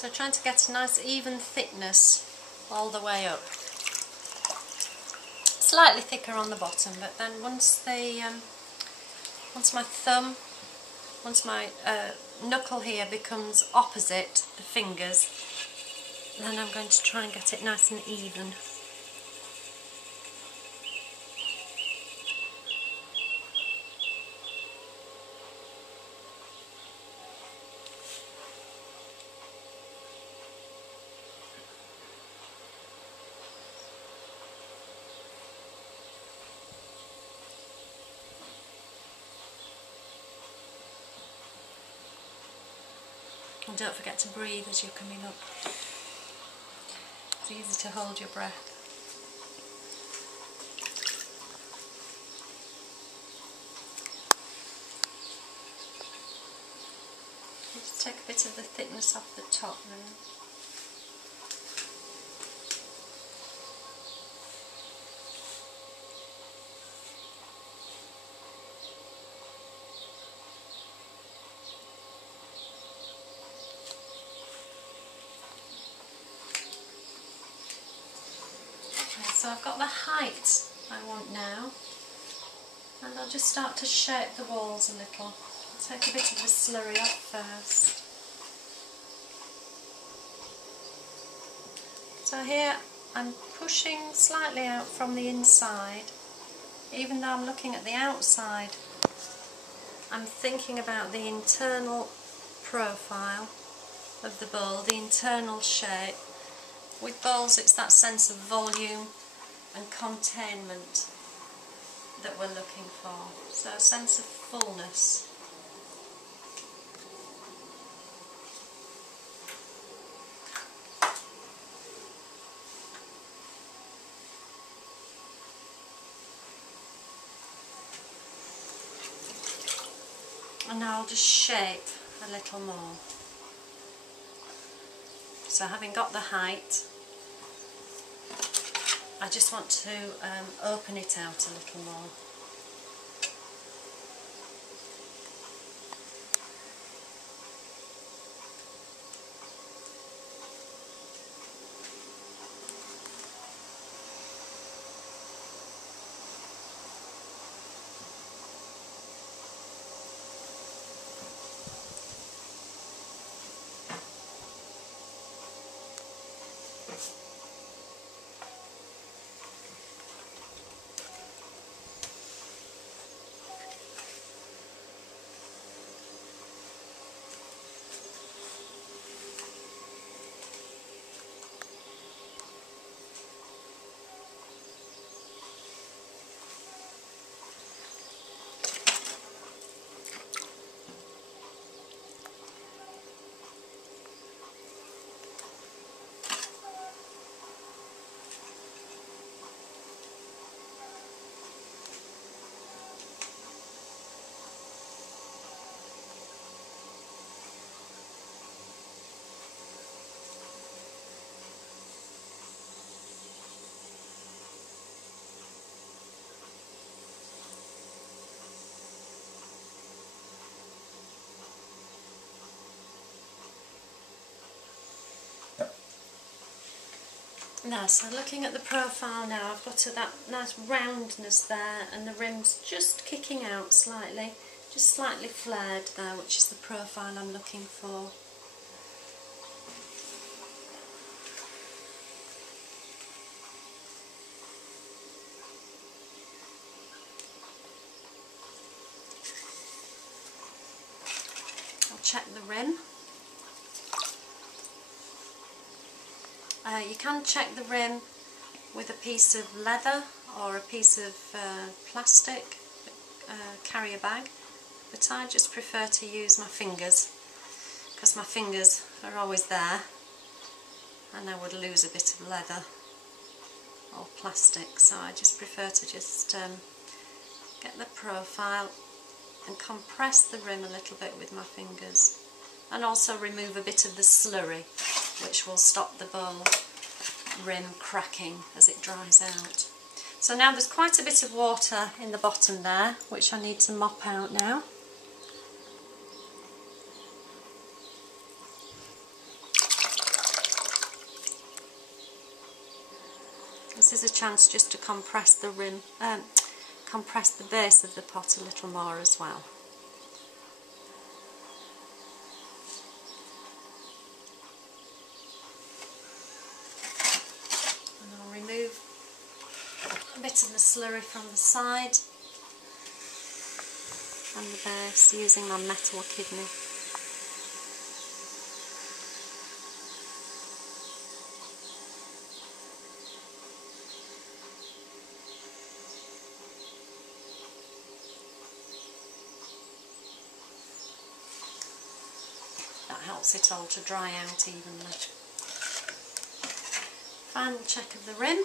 So trying to get a nice even thickness all the way up. Slightly thicker on the bottom, but then once my knuckle here becomes opposite the fingers, then I'm going to try and get it nice and even. And don't forget to breathe as you're coming up. It's easy to hold your breath. Just take a bit of the thickness off the top now. So I've got the height I want now, and I'll just start to shape the walls a little. I'll take a bit of the slurry off first. So here I'm pushing slightly out from the inside. Even though I'm looking at the outside, I'm thinking about the internal profile of the bowl, the internal shape. With bowls it's that sense of volume and containment that we're looking for, so a sense of fullness. And now I'll just shape a little more. So having got the height, I just want to open it out a little more. Now, so looking at the profile now, I've got to that nice roundness there, and the rim's just kicking out slightly, just slightly flared there, which is the profile I'm looking for. I'll check the rim. You can check the rim with a piece of leather or a piece of plastic carrier bag, but I just prefer to use my fingers because my fingers are always there and I would lose a bit of leather or plastic, so I just prefer to just get the profile and compress the rim a little bit with my fingers, and also remove a bit of the slurry, which will stop the bowl rim cracking as it dries out. So now there's quite a bit of water in the bottom there, which I need to mop out now. This is a chance just to compress the rim, compress the base of the pot a little more as well. And I'll remove a bit of the slurry from the side and the base using my metal kidney. That helps it all to dry out evenly. Final check of the rim.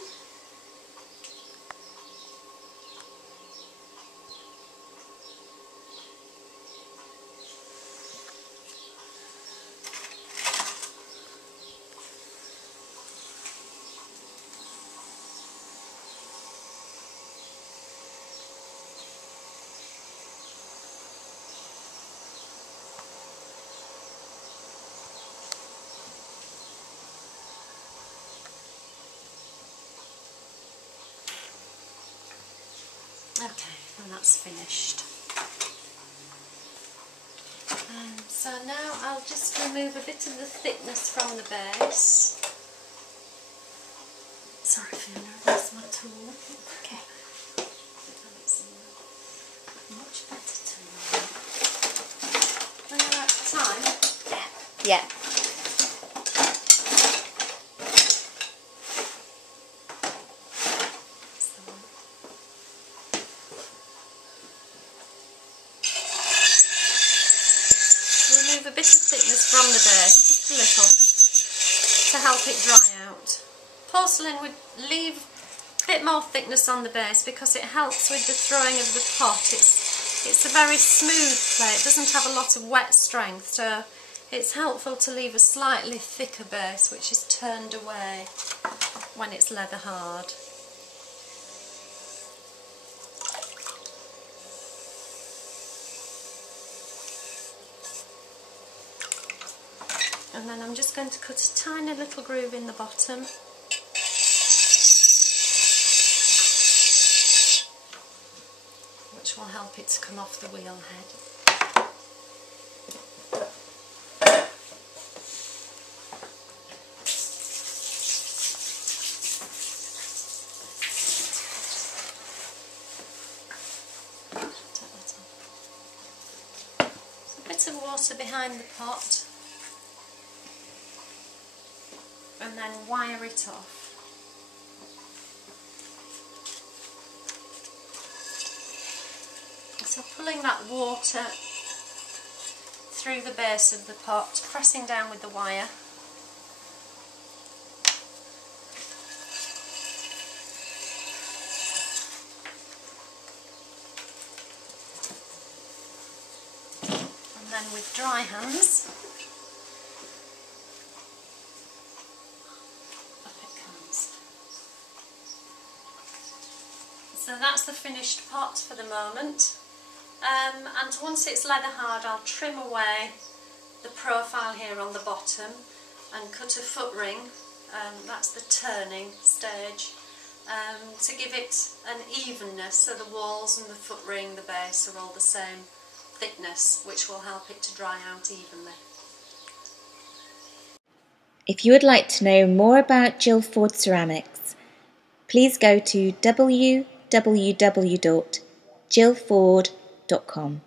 Okay, and that's finished. So now I'll just remove a bit of the thickness from the base. Sorry Fiona, that's my tool. Okay. That's a much better tool. Are you out of time? Yeah. Remove a bit of thickness from the base, just a little, to help it dry out. Porcelain would leave a bit more thickness on the base because it helps with the throwing of the pot. It's a very smooth clay, it doesn't have a lot of wet strength, so it's helpful to leave a slightly thicker base which is turned away when it's leather hard. And then I'm just going to cut a tiny little groove in the bottom. Which will help it to come off the wheel head. So a bit of water behind the pot. And then wire it off. So pulling that water through the base of the pot, pressing down with the wire. And then with dry hands, so that's the finished pot for the moment, and once it's leather hard I'll trim away the profile here on the bottom and cut a foot ring, that's the turning stage, to give it an evenness so the walls and the foot ring, the base are all the same thickness, which will help it to dry out evenly. If you would like to know more about Jill Ford Ceramics, please go to www.jillford.com.